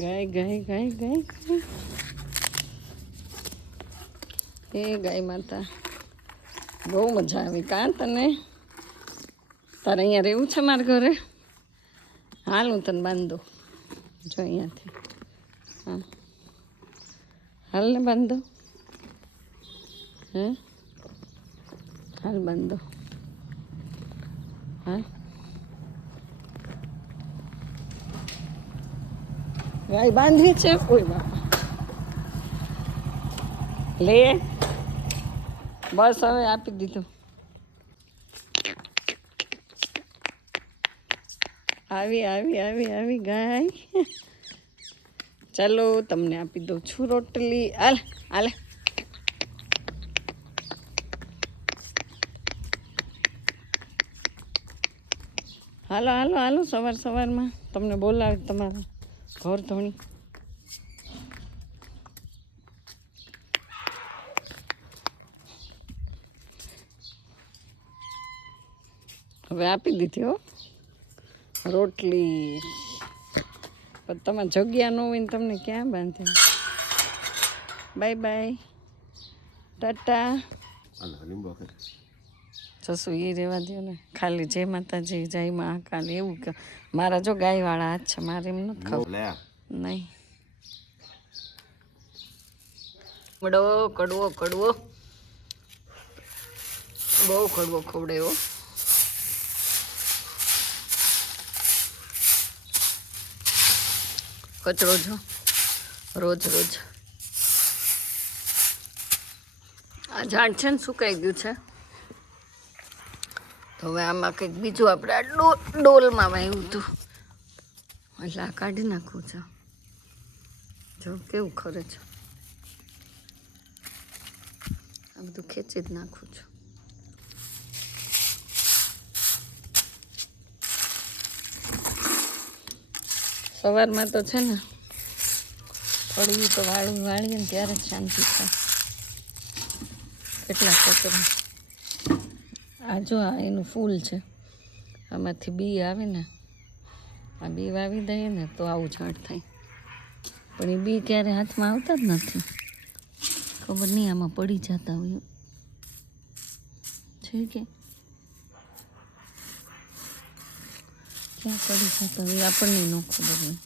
ગાય ગાય ગાય ગાય એ ગાય માતા બહુ મજા આવી કાં તને? તારે અહીંયા રહેવું છે મારા ઘરે? હાલ હું તને બાંધો જો અહીંયાથી. હા હાલ ને બાંધો. હે હાલ બાંધો. હા ગાય બાંધી છે કોઈ બાપા લે બસ હવે આપી દીધું. આવી આવી આવી આવી ગાય ચાલો તમને આપી દઉં છું રોટલી. હાલ હાલે હાલો હાલો હાલો સવાર સવારમાં તમને બોલાવે તમારા ઘર ધોણી. હવે આપી દીધી હો રોટલી. પણ તમારે જગ્યા ન હોય ને તમને ક્યાં બાંધે. Bye bye Tata. જશું એ રહેવા દો ને ખાલી જય માતાજી જય મહાકાલ એવું કે મારા જો ગાયવાળા હાથ છે મારે એમ નથી ખબર નહીં. કડવો કડવો કડવો બહુ કડવો ખવડાવ્યો. કચરો જો રોજ રોજ. આ ઝાડ છે ને સુકાઈ ગયું છે તો હવે આમાં કંઈક બીજું આપણે આ ડોલમાં વાવ્યું હતું એટલે આ કાઢી નાખવું છે. જો કેવું ખરે છે આ બધું ખેંચી જ નાખું છું. સવારમાં તો છે ને ફળિયું તો વાળીએ ને ત્યારે જ શાંતિ થાય. કેટલા કચરા. આ જો આ એનું ફૂલ છે આમાંથી બી આવે ને આ બી વાવી દઈએ ને તો આવું ઝાડ થાય. પણ એ બી ક્યારે હાથમાં આવતા જ નથી. ખબર નહીં આમાં પડી જતા હોય છે કે ક્યાં પડી જતા હોય આપણને ન ખબર હોય.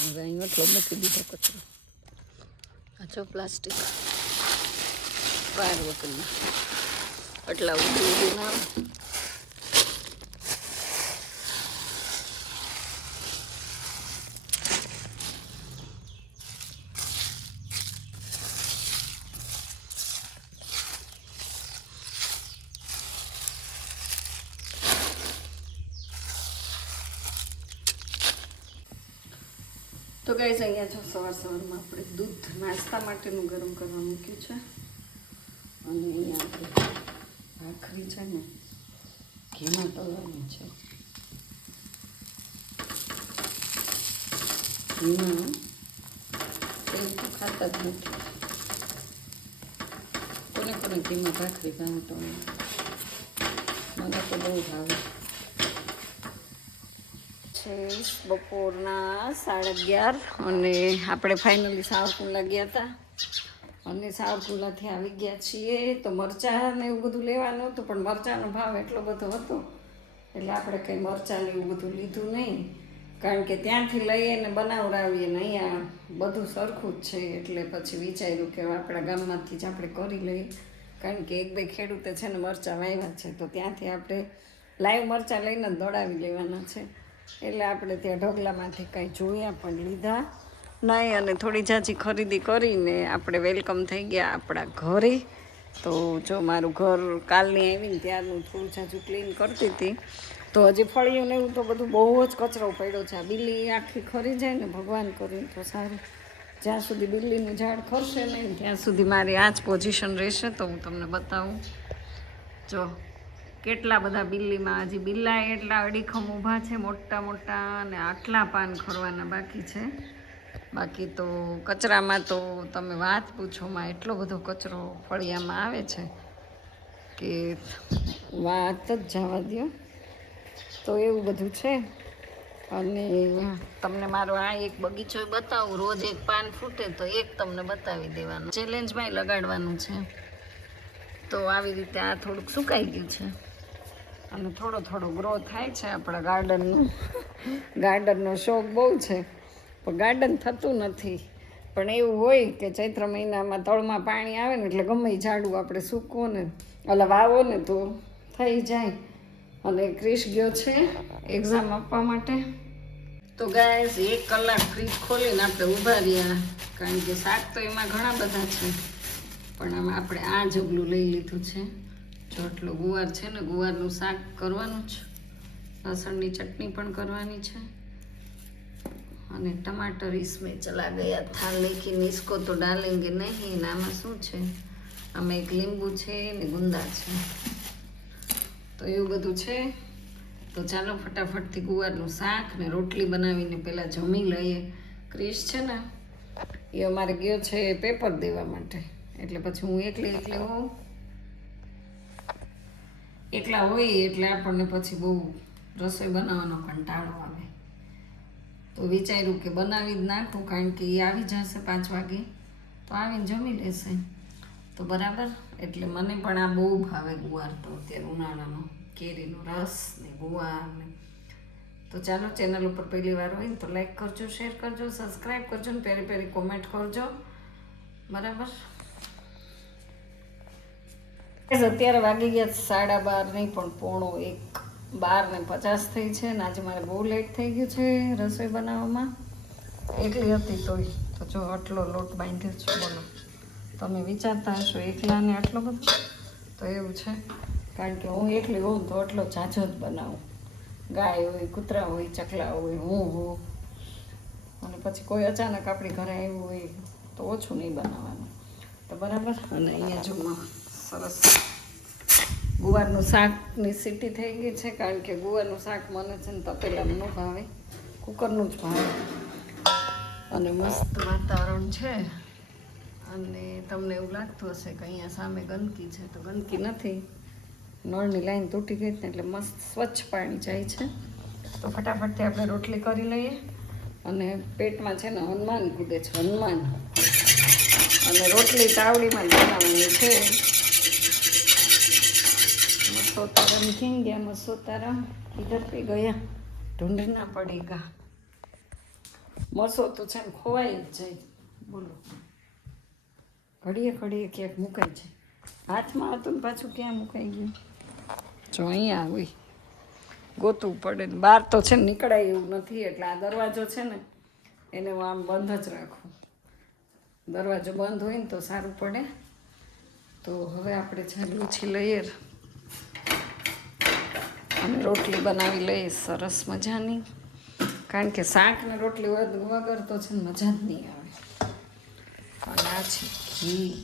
હવે અહીં એટલો મૂકી દીધો કચરો. આ જો પ્લાસ્ટિક ફાયર વગરના એટલા ઉડી ના આવે. તો ગાઈઝ અહીંયા જો સવાર સવારમાં આપણે દૂધ નાસ્તા માટેનું ગરમ કરવા મૂક્યું છે અને અહીંયા આપણે ભાખરી છે ને ઘીમાં તળવાની છે. ઘીમાં તેલ તો ખાતા જ નથી. કોને કોને ઘીમાં ભાખરી ભાવે તો મને તો બહુ ભાવે છે. બપોરના 11:30 અને આપણે ફાઇનલી સાવરકુંડલા ગયા હતા અને સાવરકુંડલાથી આવી ગયા છીએ. તો મરચાં ને એવું બધું લેવાનું હતું પણ મરચાંનો ભાવ એટલો બધો હતો એટલે આપણે કંઈ મરચાં ને એવું બધું લીધું નહીં. કારણ કે ત્યાંથી લઈએ ને બનાવડાવીએ ને અહીંયા બધું સરખું જ છે એટલે પછી વિચાર્યું કે આપણા ગામમાંથી જ આપણે કરી લઈએ. કારણ કે એક બે ખેડૂતે છે ને મરચાં વાવ્યા છે તો ત્યાંથી આપણે લાઈવ મરચાં લઈને જ દોડાવી લેવાના છે. એટલે આપણે ત્યાં ઢગલામાંથી કાંઈ જોયા પણ લીધા નહીં અને થોડી ઝાઝી ખરીદી કરીને આપણે વેલકમ થઈ ગયા આપણા ઘરે. તો જો મારું ઘર કાલની આવીને ત્યારનું થોડું ઝાઝું ક્લીન કરતી હતી તો હજી ફળિયું ને એવું તો બધું બહુ જ કચરો પડ્યો છે. આ બિલ્લી આખી ખરી જાય ને ભગવાન કરીને તો સારું. જ્યાં સુધી બિલ્લીનું ઝાડ ખરશે નહીં ત્યાં સુધી મારી આ જ પોઝિશન રહેશે. તો હું તમને બતાવું જો કેટલા બધા બિલ્લીમાં હજી બિલ્લા એટલા અડીખમ ઊભા છે મોટા મોટા, અને આટલા પાન ખરવાના બાકી છે. બાકી તો કચરામાં તો તમે વાત પૂછોમાં એટલો બધો કચરો ફળિયામાં આવે છે કે વાત જ જવા દો. તો એવું બધું છે. અને તમને મારો આ એક બગીચો બતાવું, રોજ એક પાન ફૂટે તો એક તમને બતાવી દેવાનું, ચેલેન્જમાં લગાડવાનું છે. તો આવી રીતે આ થોડુંક સુકાઈ ગયું છે અને થોડો થોડો ગ્રો થાય છે. આપણા ગાર્ડનનો શોખ બહુ છે, પણ ગાર્ડન થતું નથી. પણ એવું હોય કે ચૈત્ર મહિનામાં તળમાં પાણી આવે ને એટલે ગમે ઝાડું આપણે સૂકવો ને વાવો ને તો થઈ જાય. અને ક્રિશ ગયો છે એક્ઝામ આપવા માટે. તો ગાઈસ 1 કલાક ફ્રીજ ખોલીને આપણે ઊભા રહ્યા, કારણ કે શાક તો એમાં ઘણા બધા છે, પણ આમાં આપણે આ જબલું લઈ લીધું છે. જો આટલો ગુવાર છે ને, ગુવારનું શાક કરવાનું છે, લસણની ચટણી પણ કરવાની છે, અને ટમાટર इसमें चला गया था लेकिन इसको तो डालेंगे नहीं. આમાં શું છે, આમાં એક લીંબુ છે ને ગુંદા છે. તો એવું બધું છે. તો ચાલો ફટાફટથી ગુવારનું શાક ને રોટલી બનાવીને પહેલાં જમી લઈએ. ક્રિશ છે ને એ અમારે ગયો છે પેપર દેવા માટે, એટલે પછી હું એકલા હોય એટલે આપણને પછી બહુ રસોઈ બનાવવાનો કંટાળો આવે. તો વિચાર્યું કે બનાવી જ નાખું, કારણ કે એ આવી જશે 5 વાગે તો આવીને જમી લેશે. તો બરાબર, એટલે મને પણ આ બહુ ભાવે ગુવાર. તો અત્યારે ઉનાળાનો કેરીનો રસ ને ગુવાર ને. તો ચાલો, ચેનલ ઉપર પહેલી વાર હોય તો લાઈક કરજો, શેર કરજો, સબસ્ક્રાઈબ કરજો ને પહેરી પહેરી કોમેન્ટ કરજો. બરાબર, અત્યારે વાગી ગયા 12:30 નહીં પણ 12:45 થઈ છે. ને આજે મારે બહુ લેટ થઈ ગયું છે રસોઈ બનાવવામાં. એકલી હતી તોય તો જો આટલો લોટ બાંધ્યો છે. બોલો, તમે વિચારતા હશો એકલાને આટલો બધો? તો એવું છે, કારણ કે હું એકલી હોઉં તો આટલો ઝાઝો જ બનાવું. ગાય હોય, કૂતરા હોય, ચકલા હોય, હું હોઉં, અને પછી કોઈ અચાનક આપણી ઘરે આવ્યું હોય તો ઓછું નહીં બનાવવાનું. તો બરાબર. અને અહીંયા જો સરસ ગુવારનું શાકની સીટી થઈ ગઈ છે, કારણ કે ગુવારનું શાક મને છે ને તપેલામાં ન ભાવે, કુકરનું જ ભાવે. અને મસ્ત વાતાવરણ છે. અને તમને એવું લાગતું હશે કે અહીંયા સામે ગંદકી છે, તો ગંદકી નથી. નળની લાઈન તૂટી ગઈ ને એટલે મસ્ત સ્વચ્છ પાણી જાય છે. તો ફટાફટથી આપણે રોટલી કરી લઈએ. અને પેટમાં છે ને હનુમાન કૂદે છે, હનુમાન. અને રોટલી તાવડીમાં જ બનાવવાની છે. મસોતારામ ક્યાં ગયા? મસોતારામ ઇધર પે ગયા, ઢૂંઢના પડેગા. મસો તો છે ને ખોવાઈ જ જાય. બોલો, ઘડીએ ઘડીએ ક્યાંક મુકાઈ જાય. હાથમાં હતું ને પાછું ક્યાં મુકાઈ ગયું? જો અહીંયા હોય, ગોતવું પડે. બહાર તો છે ને નીકળાય એવું નથી, એટલે આ દરવાજો છે ને એને હું આમ બંધ જ રાખું. દરવાજો બંધ હોય ને તો સારું પડે. તો હવે આપણે છે લૂછી લઈએ અને રોટલી બનાવી લઈએ સરસ મજાની, કારણ કે શાક ને રોટલી વગર તો છે ને મજા જ નહીં આવે. અને આ છે ઘી.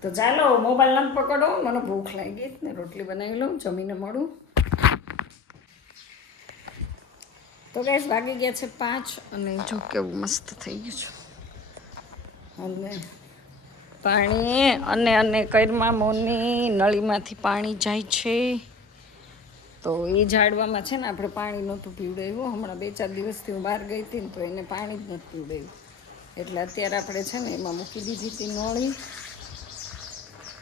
તો ચાલો, મોબાઈલ નથી પકડો, મને ભૂખ લાગી ને રોટલી બનાવી લઉં, જમીને મળું. તો ગાઈસ વાગી ગયા છે 5, અને જો કેવું મસ્ત થઈ ગયું છે. અને પાણી અને કઈરમાં મોની નળીમાંથી પાણી જાય છે. તો એ ઝાડવામાં છે ને આપણે પાણી નહોતું પીવડાવ્યું. હમણાં 2-4 દિવસથી હું બહાર ગઈ હતી ને તો એને પાણી જ નથી પીવડાવ્યું. એટલે અત્યારે આપણે છે ને એમાં મૂકી દીધી હતી નળી.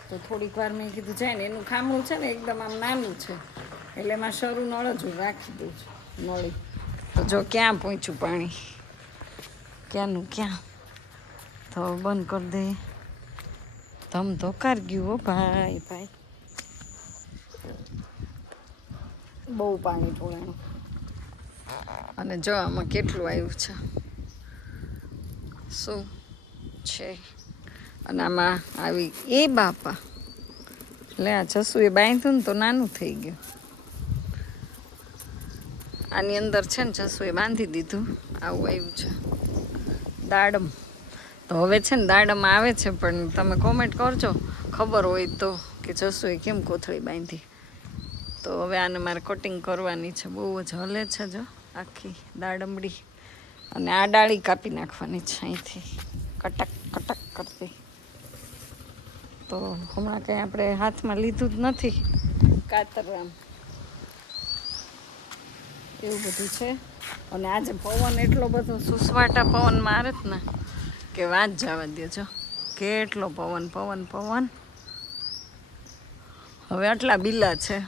તો થોડીક વાર મેં કીધું જાય ને, એનું ખામણું છે ને એકદમ આમ નાનું છે, એટલે એમાં શરૂ નળ જ રાખી દઉં છું, નળી. તો જો ક્યાં પહોંચ્યું પાણી, ક્યાંનું ક્યાં. તો બંધ કરી દે. ધમ ધોકાર ગયું હો ભાઈ. બહુ પાણી ઢોળાનું. અને જો આમાં કેટલું આવ્યું છે, શું છે. અને આમાં આવી એ બાપા લે, આ જસું એ બાંધ્યું ને તો નાનું થઈ ગયું. આની અંદર છે ને જસું એ બાંધી દીધું, આવું આવ્યું છે દાડમ. તો હવે છે ને દાડમ આવે છે, પણ તમે કોમેન્ટ કરજો ખબર હોય તો કે જસુએ કેમ કોથળી બાંધી. તો હવે આને મારે કટિંગ કરવાની છે. બહુ જ હલે છે જો આખી દાડમડી. અને આ ડાળી કાપી નાખવાની છે અહીંથી કટક કટક કરતી. તો હમણાં કંઈ આપણે હાથમાં લીધું જ નથી કાતર આમ એવું બધું છે. અને આજે પવન એટલો બધો સુસવાટા પવન મારે જ ને કે વાત જવા દેજો. કેટલો પવન પવન પવન. હવે આટલા બિલ્લા છે.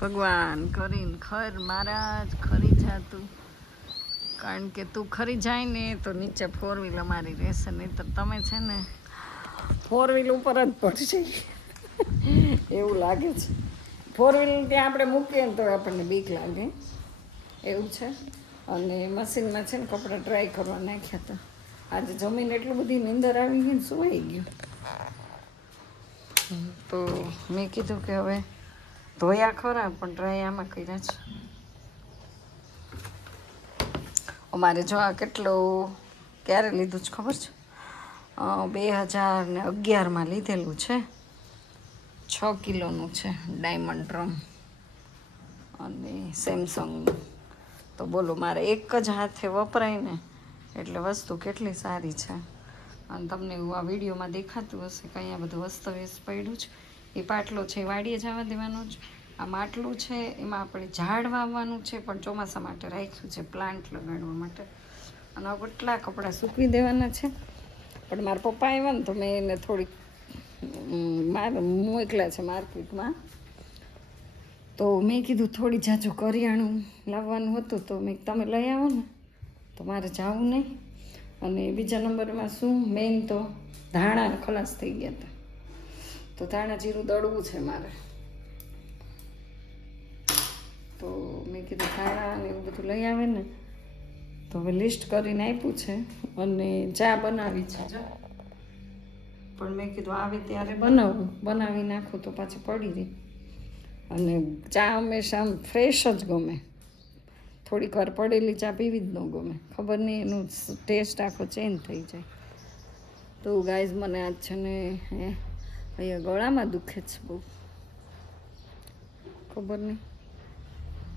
ભગવાન કરીને ખર મહારાજ ખરી જાતું. કારણ કે તું ખરી જાય ને તો નીચે 4 વ્હીલ અમારી રહેશે. નહીં તો તમે છે ને 4 વ્હીલ ઉપર જ પડશે એવું લાગે છે. 4 વ્હીલ ત્યાં આપણે મૂકીએ ને તો આપણને બીક લાગે એવું છે. અને મશીનમાં છે ને કપડાં ડ્રાય કરવા નાખ્યા હતા. આજે જમીન એટલું બધી નીંદર આવી ગઈ ને સુવાઈ ગયું. તો મેં કીધું કે હવે ધોયા ખરા પણ ડ્રાય આમાં કર્યા છે. અમારે જો આ કેટલું ક્યારે લીધું છે ખબર છે? 2011માં લીધેલું છે. 6 કિલોનું છે ડાયમંડ ડ્રમ અને સેમસંગનું. તો બોલો મારે એક જ હાથે વપરાય ને એટલે વસ્તુ કેટલી સારી છે. અને તમને એવું આ વિડીયોમાં દેખાતું હશે કે અહીંયા બધું અસ્તવ્યસ્ત પડ્યું છે. એ પાટલો છે એ વાડીએ જવા દેવાનો છે. આ માટલું છે એમાં આપણે ઝાડ વાવવાનું છે પણ ચોમાસા માટે રાખ્યું છે પ્લાન્ટ લગાડવા માટે. અને કેટલા કપડાં સૂકવી દેવાના છે. પણ મારા પપ્પા આવ્યા ને તો મેં એને થોડીક મોકલ્યા છે માર્કેટમાં. તો મેં કીધું થોડી જાજુ કરિયાણું લાવવાનું હતું તો મેં તમે લઈ આવો ને તો મારે જવું નહીં. અને બીજા નંબરમાં શું મેઇન તો ધાણા ખલાસ થઈ ગયા હતા. તો ધાણા જીરું દળવું છે મારે. તો મેં કીધું ધાણા ને એવું બધું લઈ આવે ને તો હવે લિસ્ટ કરીને આપ્યું છે. અને ચા બનાવી છે જો. પણ મેં કીધું આવે ત્યારે બનાવી નાખું તો પાછી પડી રહી. અને ચા હંમેશા આમ ફ્રેશ જ ગમે. થોડીક વાર પડેલી ચા પીવી જ ન ગમે. ખબર નહીં એનું ટેસ્ટ આખો ચેન્જ થઈ જાય. તો ગાઈઝ મને આજ છે ને અહીંયા ગળામાં દુખે છે બહુ. ખબર નહીં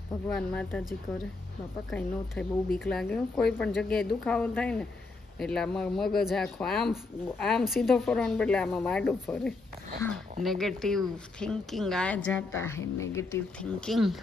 ભગવાન માતાજી કરે બાપા કાંઈ ન થાય. બહુ બીક લાગે. કોઈ પણ જગ્યાએ દુખાવો થાય ને એટલે મગજ આખો આમ સીધો ફરવાનો બદલે આમાં માડું ફરે. નેગેટિવ થિંકિંગ આ જાતા હે નેગેટિવ થિંકિંગ.